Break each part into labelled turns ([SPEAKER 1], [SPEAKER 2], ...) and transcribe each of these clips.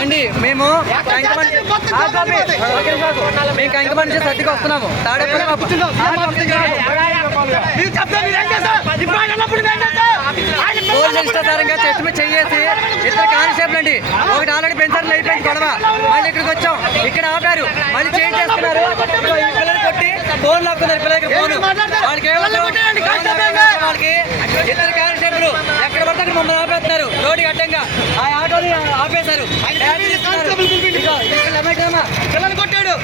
[SPEAKER 1] అండి మేము. మేము కంకమన్ నుంచి సర్దికి వస్తున్నాము. ఇష్టాధారంగా చెట్టు మీద చెయ్యేసి ఇద్దరు కానిస్టేబుల్ అండి. ఒకటి ఆల్రెడీ పెంచారు అయిపోయింది గొడవ. మళ్ళీ ఇక్కడికి వచ్చాం. ఇక్కడ ఆపారు. మళ్ళీ చేంజ్ చేస్తున్నారు. పిల్లలు కొట్టి ఫోన్ లాక్కున్నారు పిల్లలకి ఫోన్. వాళ్ళకి ఏమో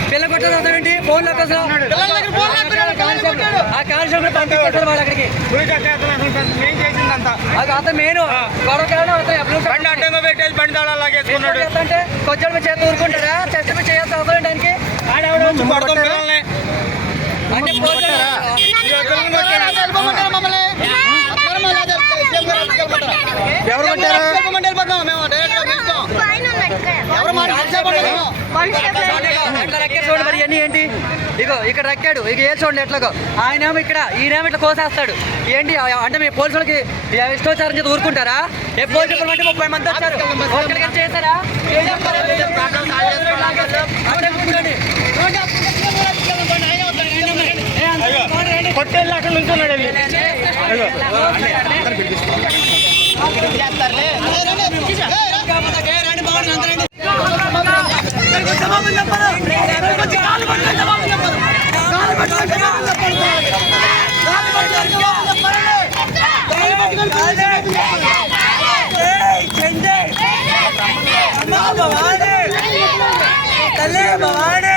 [SPEAKER 1] పిల్లలు కొట్టాడు అర్థం ఏంటి? ఫోన్ లాక్కొస్తారు ఆ కానిస్టేబుల్ పంపించేస్తారు వాళ్ళు అక్కడికి అది అతను మెయిన్ గొడవ కారణం అతను
[SPEAKER 2] అడ్డంగా పెట్టేసి బండి తాళాలు లాగేసుకున్నాడు.
[SPEAKER 1] అంటే కొంచెం చేతి ఊరుకుంటారా చెస్ట్ మీద చేయాల్సిన అవసరం అంటే పోతారా?
[SPEAKER 2] ఎవరు కొట్టారు?
[SPEAKER 1] రక్కాడు చూడండి మరి ఇవన్నీ ఏంటి ఇగో ఇక్కడ రక్కాడు ఇక ఏ చూడండి ఎట్లాగో ఆయనేమో ఇక్కడ ఈయనేమో ఇట్లా కోసేస్తాడు ఏంటి అంటే మీ పోలీసులకి ఇష్టోచారం చేసి ఊరుకుంటారా ఏ పోలీసులు అంటే ముప్పై మంది వచ్చారు ఒక్కరికి ఏం చేశారా ఏం
[SPEAKER 2] కొట్టేళ్ళు అక్కడ నుంచున్నాడు అది
[SPEAKER 1] తల్లి
[SPEAKER 3] தல்லே பவானே